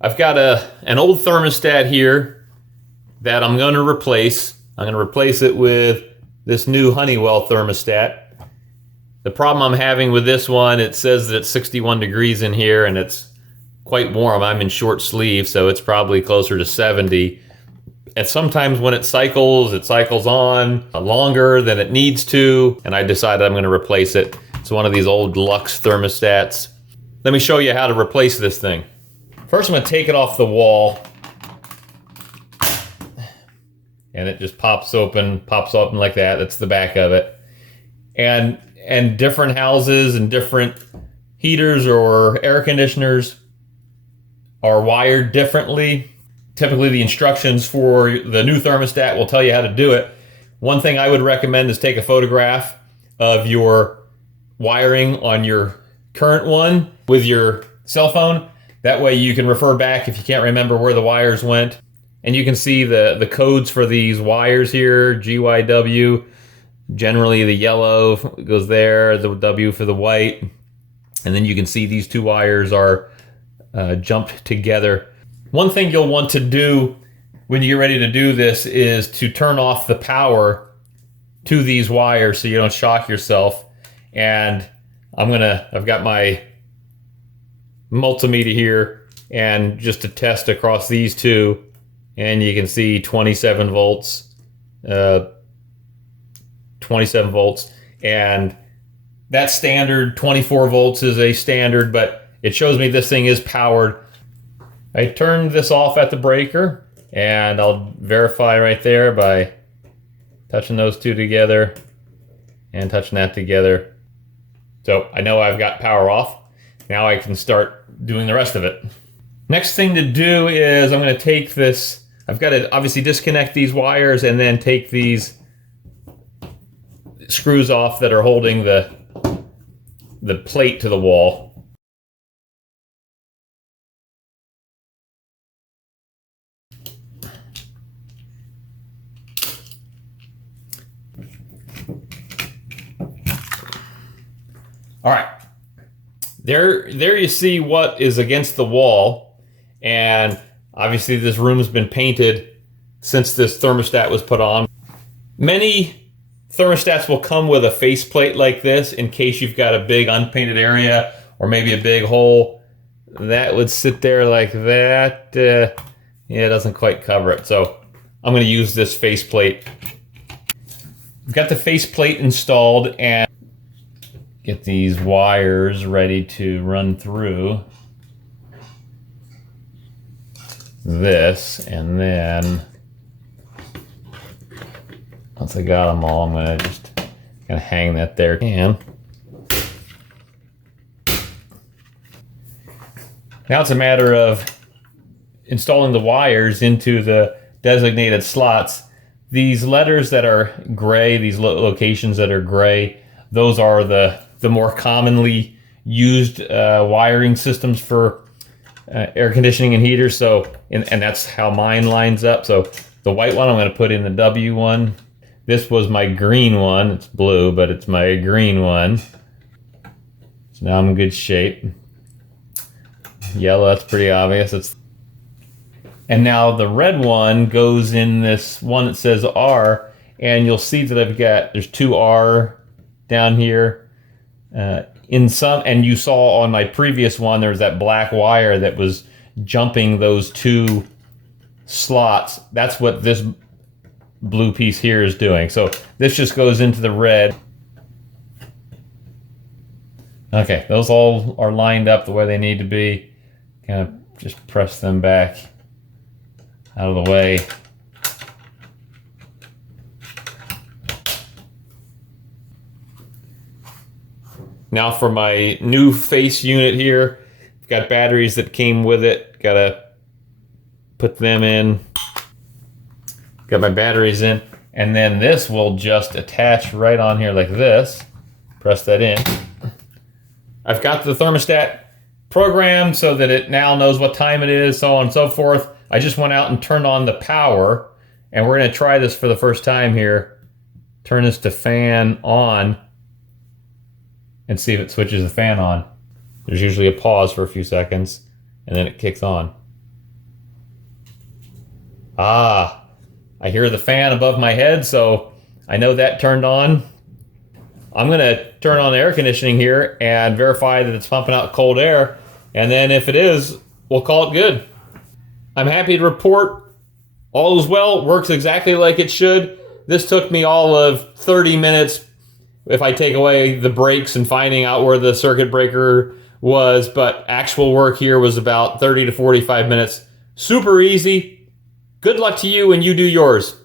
I've got an old thermostat here that I'm going to replace. I'm going to replace it with this new Honeywell thermostat. The problem I'm having with this one, it says that it's 61 degrees in here and it's quite warm. I'm in short sleeve, so it's probably closer to 70. And sometimes when it cycles on longer than it needs to, and I decided I'm going to replace it. It's one of these old Lux thermostats. Let me show you how to replace this thing. First, I'm going to take it off the wall. And it just pops open like that. That's the back of it. And different houses and different heaters or air conditioners are wired differently. Typically, the instructions for the new thermostat will tell you how to do it. One thing I would recommend is take a photograph of your wiring on your current one with your cell phone. That way you can refer back if you can't remember where the wires went. And you can see the codes for these wires here, GYW. Generally the yellow goes there, the W for the white. And then you can see these two wires are jumped together. One thing you'll want to do when you get ready to do this is to turn off the power to these wires so you don't shock yourself. And I've got my multimeter here, and just to test across these two, and you can see 27 volts, 27 volts, and that's standard. 24 volts is a standard, but it shows me this thing is powered. I turned this off at the breaker, and I'll verify right there by touching those two together and touching that together. So I know I've got power off. Now I can start doing the rest of it. Next thing to do is I'm going to take this. I've got to obviously disconnect these wires and then take these screws off that are holding the plate to the wall. All right, there you see what is against the wall, and obviously this room's been painted since this thermostat was put on. Many thermostats will come with a faceplate like this in case you've got a big unpainted area or maybe a big hole. That would sit there like that. Yeah, it doesn't quite cover it, so I'm going to use this faceplate. I've got the faceplate installed and get these wires ready to run through this, and then once I got them all, I'm gonna hang that there. Now it's a matter of installing the wires into the designated slots. These letters that are gray, these locations that are gray, those are the more commonly used wiring systems for air conditioning and heaters. So, and that's how mine lines up. So the white one I'm going to put in the W one. This was my green one. It's blue, but it's my green one. So now I'm in good shape. Yellow, that's pretty obvious. And now the red one goes in this one that says R, and you'll see that there's two R down here. And you saw on my previous one, there was that black wire that was jumping those two slots. That's what this blue piece here is doing. So this just goes into the red. Okay, those all are lined up the way they need to be. Kind of just press them back out of the way. Now for my new face unit here, I've got batteries that came with it. Gotta put them in. Got my batteries in. And then this will just attach right on here like this. Press that in. I've got the thermostat programmed so that it now knows what time it is, so on and so forth. I just went out and turned on the power, and we're gonna try this for the first time here. Turn this to fan on and see if it switches the fan on. There's usually a pause for a few seconds, and then it kicks on. Ah, I hear the fan above my head, so I know that turned on. I'm going to turn on the air conditioning here and verify that it's pumping out cold air. And then if it is, we'll call it good. I'm happy to report all is well, works exactly like it should. This took me all of 30 minutes if I take away the breaks and finding out where the circuit breaker was, but actual work here was about 30 to 45 minutes. Super easy. Good luck to you when you do yours.